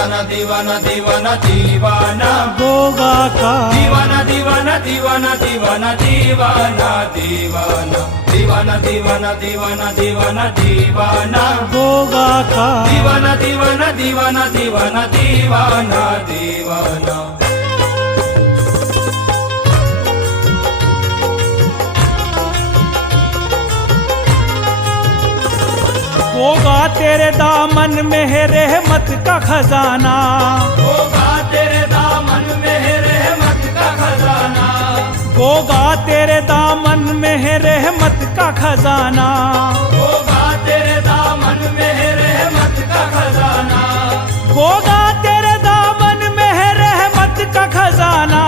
दीवाना दीवाना दीवाना दीवाना गोगा का दीवाना दीवाना दीवाना दीवाना दीवाना दीवाना दीवाना दीवाना दीवाना दीवाना दीवाना गोगा का दीवाना दीवाना दीवाना दीवाना दीवाना दीवाना। होगा तेरे दामन में है रहमत का खजाना, होगा तेरे दामन में है रहमत का खजाना, होगा तेरे दामन में है रहमत का खजाना, होगा तेरे दामन में है रहमत का खजाना, होगा तेरे दामन में है रहमत का खजाना,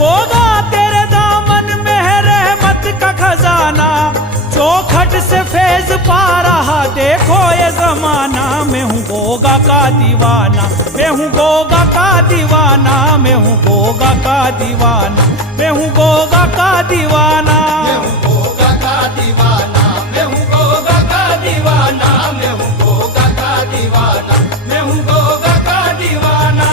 होगा तेरे दामन में है रहमत का खजाना। चौखट से फैज पा रहा देखो ये जमाना, मैं हूँ गोगा का दीवाना, मैं हूँ गोगा का दीवाना, मैं हूँ गोगा का दीवाना, मैं हूँ गोगा का दीवाना, मैं हूँ गोगा का दीवाना, मैं हूँ गोगा का दीवाना, मैं हूँ गोगा का दीवाना, मैं हूँ गोगा का दीवाना।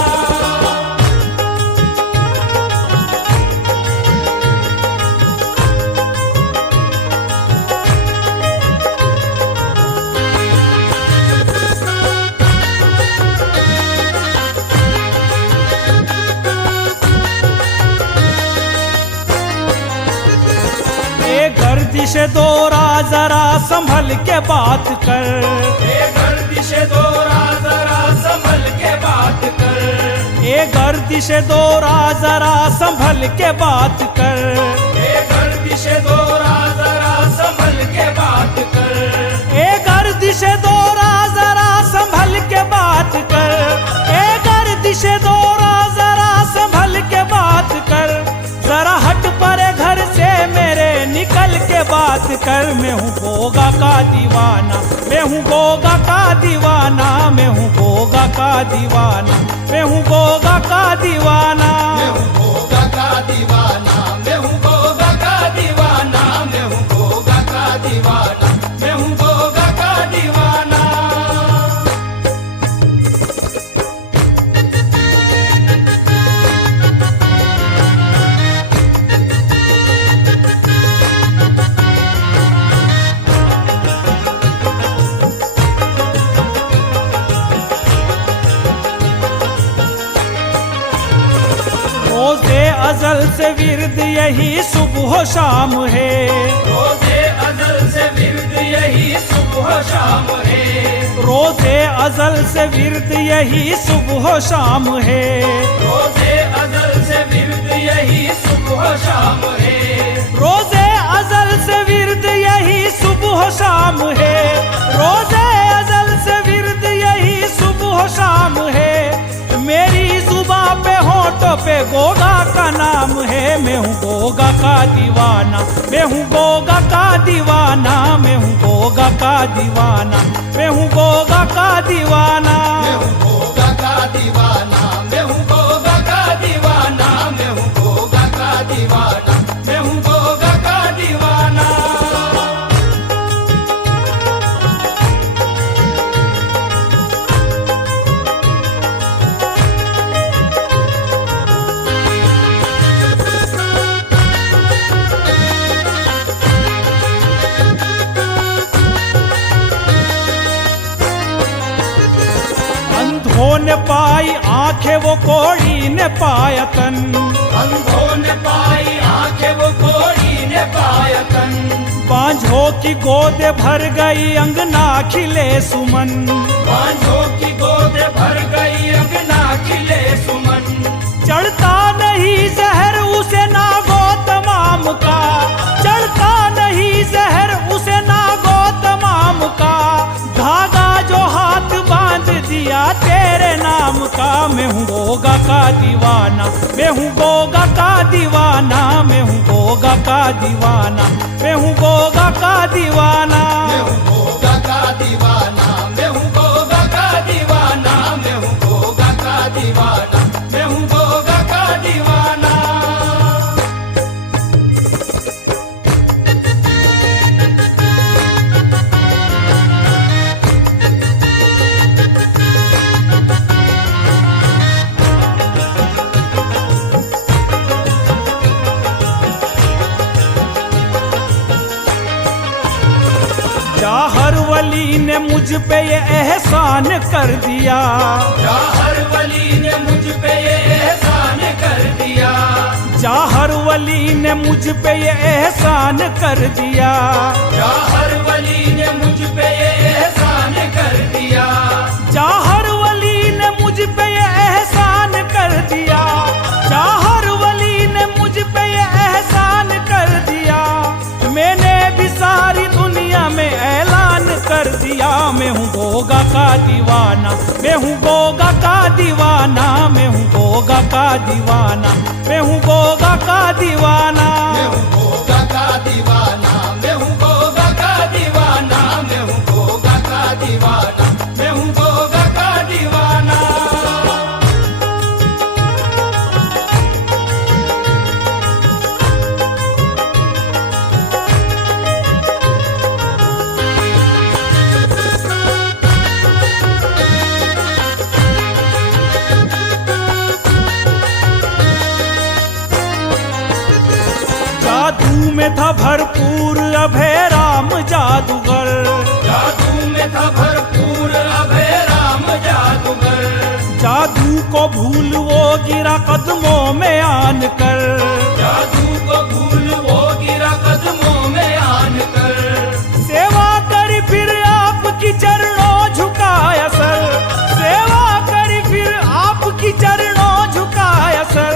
गर्दिश दौरा जरा संभल के बात कर, ये गर्दिश दौरा जरा संभल के बात कर, ये गर्दिश दौरा जरा संभल के बात कर, ये गर्दिश दौरा जरा संभल के बात कर, ये गर्दिश दौरा जरा संभल के बात कर, ये गर्दिश दौरा जरा संभल के बात कर, जरा हट परे घर से मेरे निकल के बात कर। मैं हूँ गोगा का दीवाना, मैं हूँ गोगा का दीवाना, मैं हूँ गोगा का दीवाना, मैं हूँ गोगा का दीवाना, मैं हूँ गोगा का दीवाना, मैं हूँ गोगा का दीवाना, मैं हूँ गोगा का दीवाना, मैं हूँ गोगा का दीवाना। रोज़े अज़ल से विर्द यही सुबह शाम है, रोज़े अज़ल से विर्द यही सुबह शाम है, रोज़े अज़ल से विर्द यही सुबह शाम है, रोज़े अज़ल से विर्द यही सुबह शाम है, रोज़े अज़ल से विर्द यही सुबह शाम है, रोज़े अज़ल से विर्द यही सुबह शाम है। मेरी जुबां पे होठों पे गोगा का नाम है, मैं हूँ गोगा का दीवाना, मैं हूँ गोगा का दीवाना, मैं हूँ गोगा का दीवाना, मैं हूँ गोगा का दीवाना, मैं हूँ गोगा का दीवाना, मैं हूँ गोगा का दीवाना, मैं हूँ गोगा का दीवाना, मैं हूँ गोगा का दीवाना। अंधों ने पाई आंखें वो कोड़ी ने पाया तन, अंधों ने पाई आंखें वो कोड़ी ने पाया तन, बांझों की गोद भर गई अंगना खिले सुमन, बांझों की गोद भर गई अंगना खिले सुमन, चढ़ता नहीं जहर उसे नागो तमाम का, चढ़ता नहीं जहर उसे नागो तमाम का, धागा जो हाथ बांध दिया तेरे नाम का। मैं हूँ गोगा का दीवाना, मैं हूँ गोगा का दीवाना, मैं हूँ गोगा का दीवाना, मैं हूँ गोगा का दीवाना, मैं हूँ गोगा का दीवाना, मैं हूँ गोगा का दीवाना, मैं हूँ गोगा का दीवाना, मैं हूँ गोगा का दीवाना। वली ने मुझ पे ये एहसान कर दिया, जाहर वली ने मुझ पे ये एहसान कर दिया, जाहर वली ने मुझ पे ये एहसान कर दिया, जाहर वली ने मुझ पे ये एहसान कर दिया, जाहर वली ने मुझ पे ये एहसान कर दिया, जाहर वली ने मुझ पे ये एहसान कर दिया। मैंने भी सारी दुनिया में ऐलान कर दिया, मैं हूँ गोगा का दीवाना, मैं हूँ गोगा का दीवाना, मैं हूँ गोगा का दीवाना, मैं हूँ गोगा का दीवाना। मैं हूँ गोगा का दीवाना, मैं हूँ गोगा का दीवाना, मैं हूँ गोगा का दीवाना, मैं हूँ गोगा का दीवाना। जादू में था भरपूर अभय राम जादूगर, जादू में था भरपूर अभय राम जादूगर, जादू को भूल वो गिरा कदमों में आन कर, जादू को भूल वो गिरा कदमों में आन कर, सेवा करी फिर आपकी चरणों झुकाया सर, सेवा करी फिर आपकी चरणों झुकाया सर,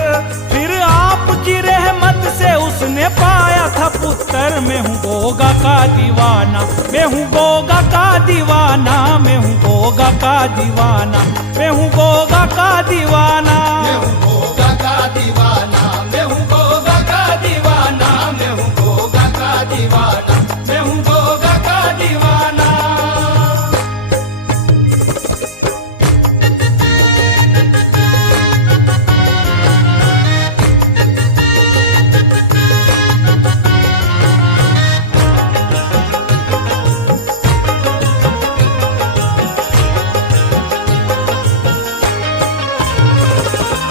फिर आपकी रहमत से उसने पाया था पुत्र। मैं हूँ गोगा का दीवाना, मैं हूँ गोगा का दीवाना, मैं हूँ गोगा का दीवाना, मैं हूँ गोगा का दीवाना। मैं हूँ गोगा का दीवाना, मैं हूँ गोगा का दीवाना, मैं हूँ गोगा का दीवाना, मैं हूँ गोगा का दीवाना।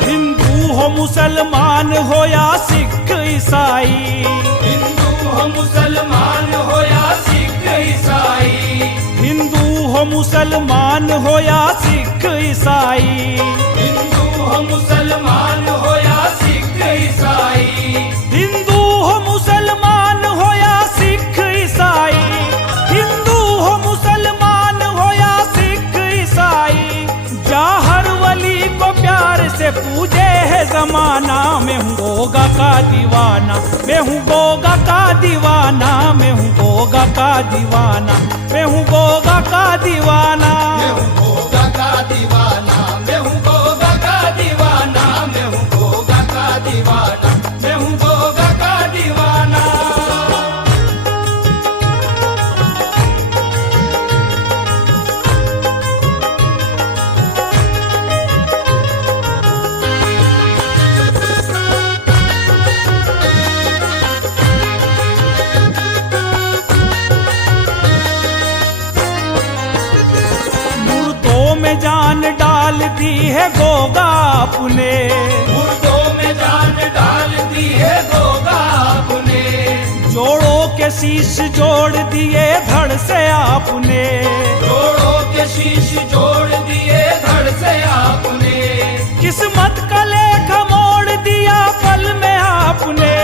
हिंदू हो मुसलमान हो या सिख ईसाई, हिंदू हो मुसलमान हो या सिख ईसाई, हिंदू हो मुसलमान हो या सिख ईसाई, हिंदू हो मुसलमान हो या सिख ईसाई, हिंदू हो मुसलमान हो या सिख ईसाई, हिंदू हो मुसलमान हो या सिख ईसाई, जाहर वली को प्यार से पूजे है जमाना। मैं हूँ गोगा का दीवाना, मैं हूँ गोगा का दीवाना, मैं हूँ गोगा का दीवाना, मैं हूँ गोगा का दीवाना। मैं हूँ गोगा का दीवाना, मैं हूँ गोगा का दीवाना, मैं हूँ गोगा का दीवाना, मैं हूँ गोगा का दीवाना। मुर्दों में जान डाल दी है गोगा आपने, मुर्दों में जान डाल दी है गोगा आपने, जोड़ों के शीश जोड़ दिए धड़ से आपने, जोड़ों के शीश जोड़ दिए धड़ से आपने, किस्मत का लेखा मोड़ दिया पल में आपने,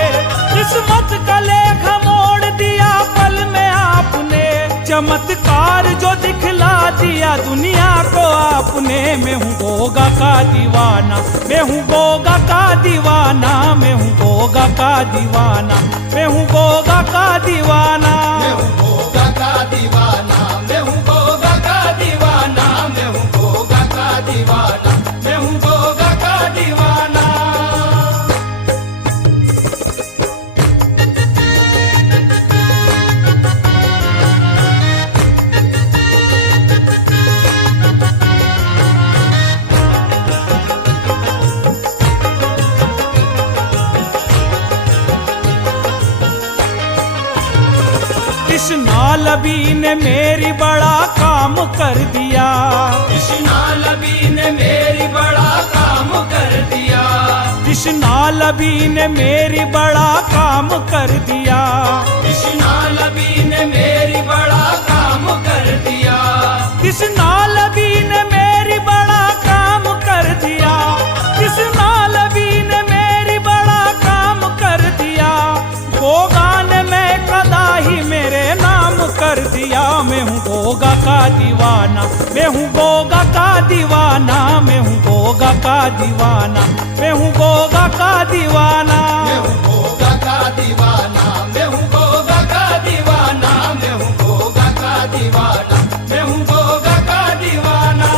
किस्मत का लेखा मोड़ दिया पल में आपने, चमत्कार जो दिखला दिया दुनिया को आपने। मैं हूँ गोगा का दीवाना, मैं हूँ गोगा का दीवाना, मैं हूँ गोगा का दीवाना, मैं हूँ गोगा का दीवाना। मैं हूँ गोगा का दीवाना, मैं हूँ गोगा का दीवाना, मैं हूँ गोगा का दीवाना, मैं हूँ गोगा का दीवाना। कृष्णा लबी ने मेरी बड़ा काम कर दिया, कृष्णा लबी ने मेरी बड़ा काम कर दिया, कृष्णा लबी ने मेरी बड़ा काम कर दिया, कृष्णा लबी ने मेरी बड़ा काम कर कृष्णा लवी ने मेरी बड़ा काम कर दिया, कृष्णा लवी ने मेरी बड़ा काम कर दिया, गोगा ने मैं कदा ही मेरे नाम कर दिया। मैं हूँ गोगा का दीवाना, मैं हूँ गोगा का दीवाना, मैं हूँ गोगा का दीवाना, मैं हूँ गोगा का दीवाना। मैं हूँ गोगा का दीवाना, मैं हूँ गोगा का दीवाना, मैं हूँ गोगा का दीवाना, मैं हूँ गोगा का दीवाना।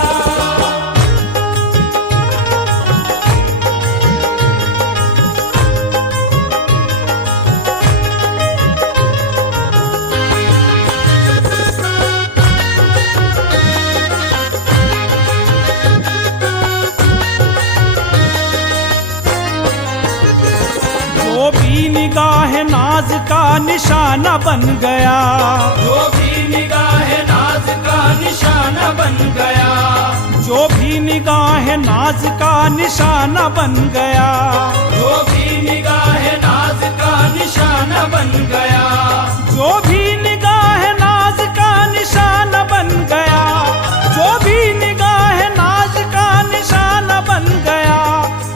जो भी निगाह नाज का निशाना बन गया, जो भी निगाह नाज का निशाना बन गया, जो भी निगाह नाज का निशाना बन गया, जो भी निगाह नाज का निशाना बन गया, जो भी निगाह नाज का निशाना बन गया, जो भी निगाह नाज का निशाना बन गया,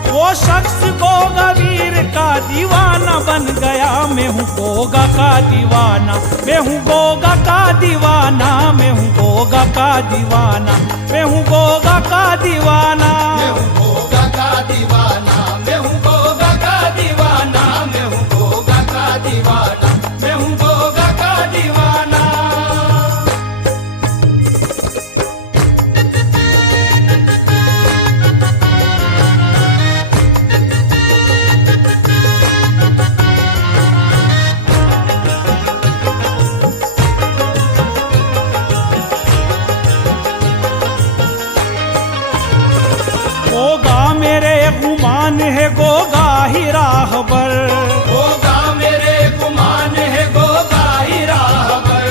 वो शख्स गोगा वीर का दीवाना बन गया। मैं हूँ गोगा का दीवाना, मैं हूँ गोगा का दीवाना, मैं हूँ गोगा का दीवाना, मैं हूँ गोगा का दीवाना। मैं हूँ गोगा का दीवाना, मैं हूँ गोगा का दीवाना, मैं हूँ गोगा का दीवाना, मैं हूँ गोगा का दीवाना। गोगा मेरे गुमान है गोगा ही राहबर, गोगा मेरे गुमान है गोगा ही राहबर,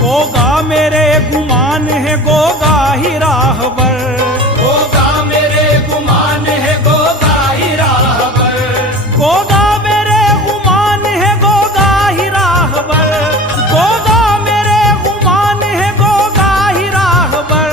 गोगा मेरे गुमान है गोगा ही राहबर, गोगा मेरे गुमान है गोगा ही राहबर, गोगा मेरे गुमान है गोगा ही राहबर, गोगा मेरे गुमान है गोगा ही राहबर।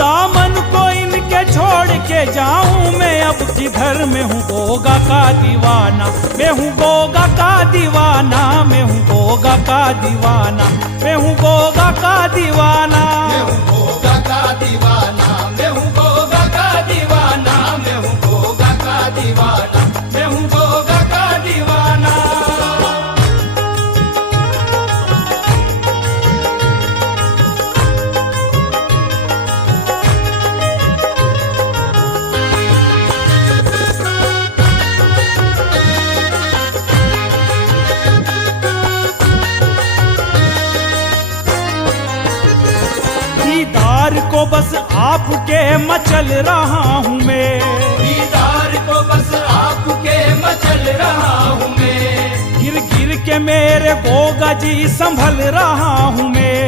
दामन को इनके छोड़ के जाऊं मैं अब किधर, मैं हूँ गोगा का दीवाना, मैं हूँ गोगा का दीवाना, मैं हूँ गोगा का दीवाना, मैं हूँ गोगा का दीवाना। मैं हूँ गोगा का दीवाना, मैं हूँ गोगा का दीवाना, मैं हूँ गोगा का दीवाना, मैं हूँ गोगा का दीवाना। दीदार को बस आपके मचल रहा हूँ मैं, दीदार को बस आपके मचल रहा हूँ मैं, गिर गिर के मेरे गोगा जी संभल रहा हूँ मैं,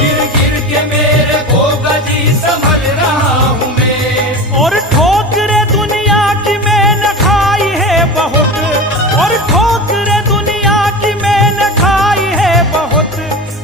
गिर गिर के मेरे गोगा जी संभल रहा हूँ मैं, और ठोकरे दुनिया की मैंने खाई है बहुत, और ठोकरे दुनिया की मैंने खाई है बहुत,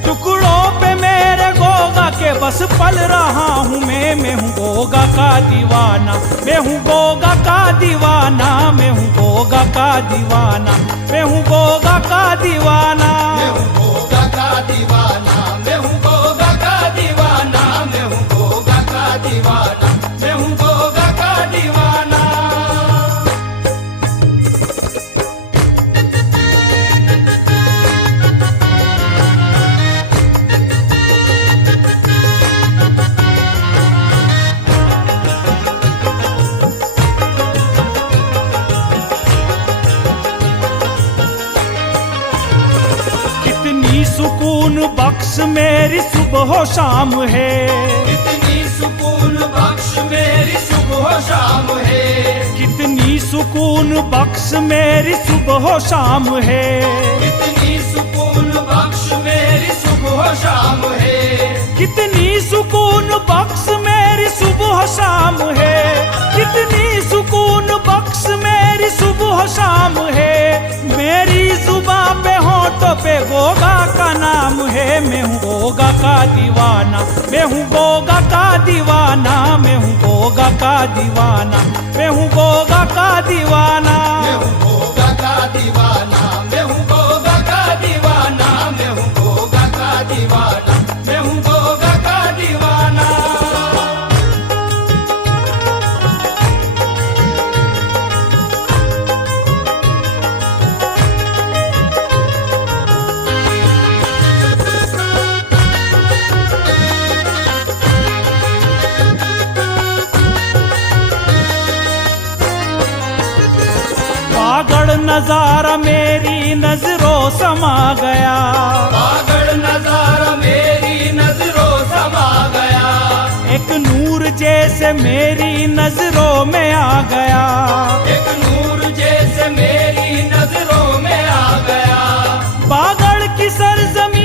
टुकड़ों पे मेरे गोगा के बस पल रहा हूँ मैं हूँ गोगा का दीवाना, मैं हूँ गोगा का दीवाना, मैं हूँ गोगा का दीवाना, मैं हूँ गोगा का दीवाना। मैं हूँ गोगा का दीवाना, मैं हूँ गोगा का दीवाना, मैं हूँ गोगा का दीवाना, मैं हूँ गोगा का दीवाना। कितनी सुकून बख्श मेरी सुबह शाम है, कितनी सुकून बख्श मेरी सुबह शाम है, कितनी सुकून बख्श मेरी सुबह शाम है, कितनी सुकून बख्श मेरी सुबह शाम है, कितनी सुकून बख्श मेरी सुबह शाम है, कितनी सुकून बख्श मेरी सुबह शाम है। मेरी जुबां पे होठों पे गोगा का नाम है, मैं हूँ गोगा का दीवाना, मैं हूँ गोगा का दीवाना, मैं हूँ गोगा का दीवाना, मैं हूँ गोगा का दीवाना। मैं हूँ गोगा का दीवाना, मैं हूँ गोगा का दीवाना, मैं हूँ गोगा का दीवाना, मैं हूँ गोगा का दीवाना। पागल नजारा मेरी नजरों समा गया, पागल नजारा मेरी नजरों समा गया, एक नूर जैसे मेरी नजरों में आ गया, एक नूर जैसे मेरी नजरों में आ गया। पागल की सरजमी